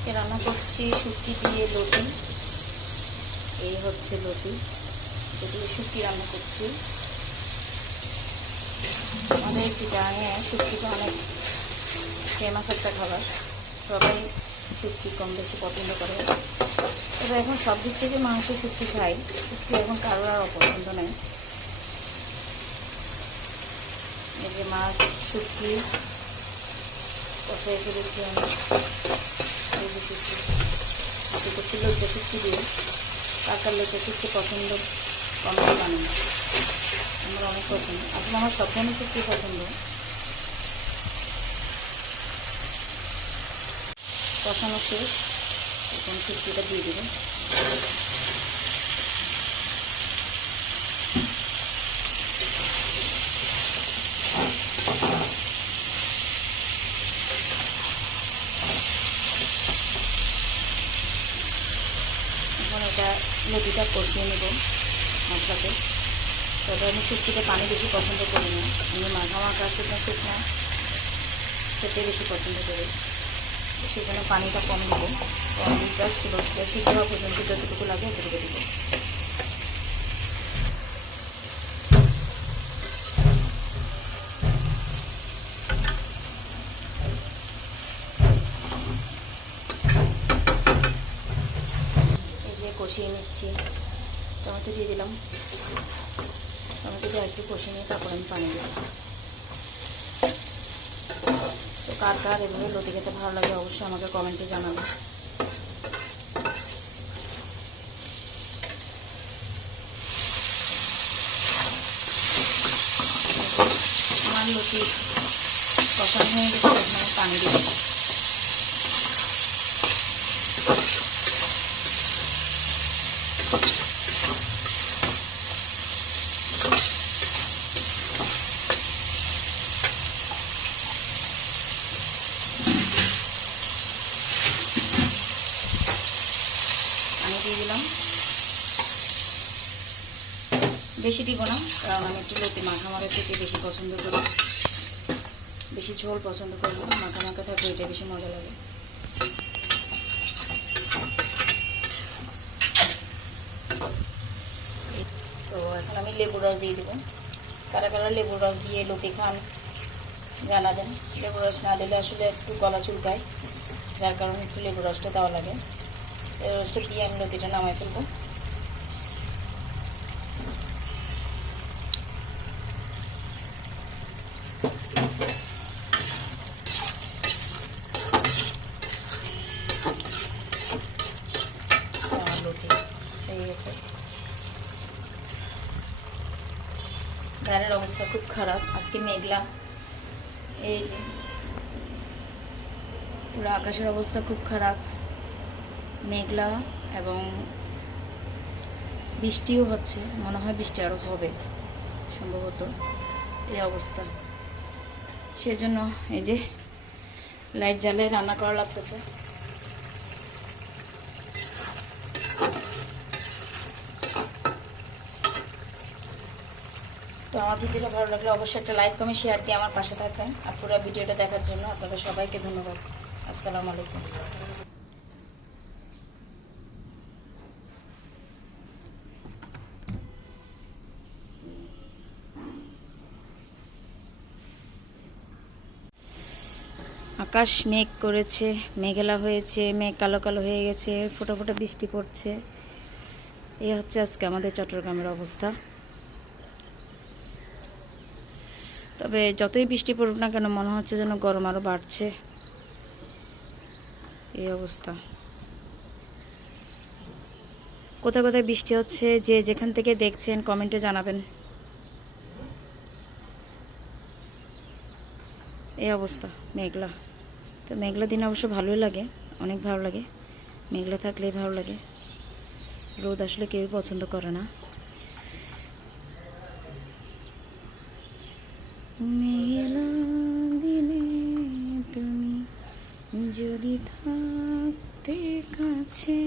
আজকে রান্না করছি শুটকি দিয়ে লতি। এই হচ্ছে লতি, এটা দিয়ে শুটকি রান্না করছি। আমাদের চিটাগাঙে শুটকিটা অনেক ফেমাস একটা খাবার, সবাই শুটকি কম বেশি পছন্দ করে। তবে এখন সব ডিস্ট্রিক্টে মাংস শুটকি খাই, শুটকি এখন কারোর আর অপছন্দ নেই। এই যে মাছ শুটকি কষাই ফেলেছি আমি। এই যে শুটকি আজকে করছি লইটা শুটকি দিয়ে। কাকার লইটা শুটকি পছন্দ কম জানি না, আমার অনেক পছন্দ। আসলে আমার সব ধরনের শুটকি পছন্দ। কষানো শেষ, এখন শুটকিটা দিয়ে দেবো। এখন এটা লতিটা কষিয়ে নেব মশলাতে। তবে আমি শুটকিতে পানি বেশি পছন্দ করি না, আমি মাখা মাখা শুকনো শুকনো খেতে বেশি পছন্দ করি। সেখানে পানিটা কম দেবো, কম জাস্ট লতিটা সিদ্ধ হওয়া পর্যন্ত যতটুকু লাগে এতটুকু দেবো। এই যে কষিয়ে নিচ্ছি, টমেটো দিয়ে দিলাম। টমেটো দিয়ে একটু কষিয়ে নিয়ে তারপর আমি পানি দিলাম। তো কার কার এভাবে লতি খেতে ভালো লাগে অবশ্যই আমাকে কমেন্টে জানাবে। আমার লতি কষানো হয়ে গেছে, এখন আমি পানি দিয়ে দেবো। পানি দিয়ে দিলাম, বেশি দিব না, কারণ আমি একটু লতি মাখা মাখা খেতে বেশি পছন্দ করি, বেশি ঝোল পছন্দ করবো। মাখা মাখা থাকলে এটা বেশি মজা লাগে। তো এখন আমি লেবুর রস দিয়ে দেবো। কারা কারা লেবুর রস দিয়ে লতি খান জানাবেন। লেবুর রস না দিলে আসলে একটু গলা চুলকায়, যার কারণে একটু লেবুর রসটা দেওয়া লাগে। লেবুর রসটা দিয়ে আমি লতিটা নামাই ফেলবো। লতি হয়ে গেছে। বাইরের অবস্থা খুব খারাপ, আজকে মেঘলা। এই যে পুরো আকাশের অবস্থা খুব খারাপ, মেঘলা, এবং বৃষ্টিও হচ্ছে। মনে হয় বৃষ্টি আরও হবে সম্ভবত, এই অবস্থা। সেজন্য এই যে লাইট জ্বালিয়ে রান্না করা লাগতেছে। তো আমার ভিডিওটা ভালো লাগলে অবশ্যই একটা লাইক কমেন্ট শেয়ার দিয়ে আমার পাশে থাকবেন। আর পুরো ভিডিওটা দেখার জন্য আপনাদের সবাইকে ধন্যবাদ। আসসালামু আলাইকুম। আকাশ মেঘ করেছে, মেঘলা হয়েছে, মেঘ কালো কালো হয়ে গেছে, ফোঁটা ফোঁটা বৃষ্টি পড়ছে। এই হচ্ছে আজকে আমাদের চট্টগ্রামের অবস্থা। তবে যতই বৃষ্টি পড়ুক না কেন, মনে হচ্ছে যেন গরম আরও বাড়ছে, এই অবস্থা। কোথায় কোথায় বৃষ্টি হচ্ছে, যে যেখান থেকে দেখছেন কমেন্টে জানাবেন। এই অবস্থা মেঘলা। তো মেঘলা দিন অবশ্য ভালোই লাগে, অনেক ভালো লাগে। মেঘলা থাকলেই ভালো লাগে, রোদ আসলে কেউই পছন্দ করে না। মেঘলা দিনে তুমি যদি থাকতে কাছে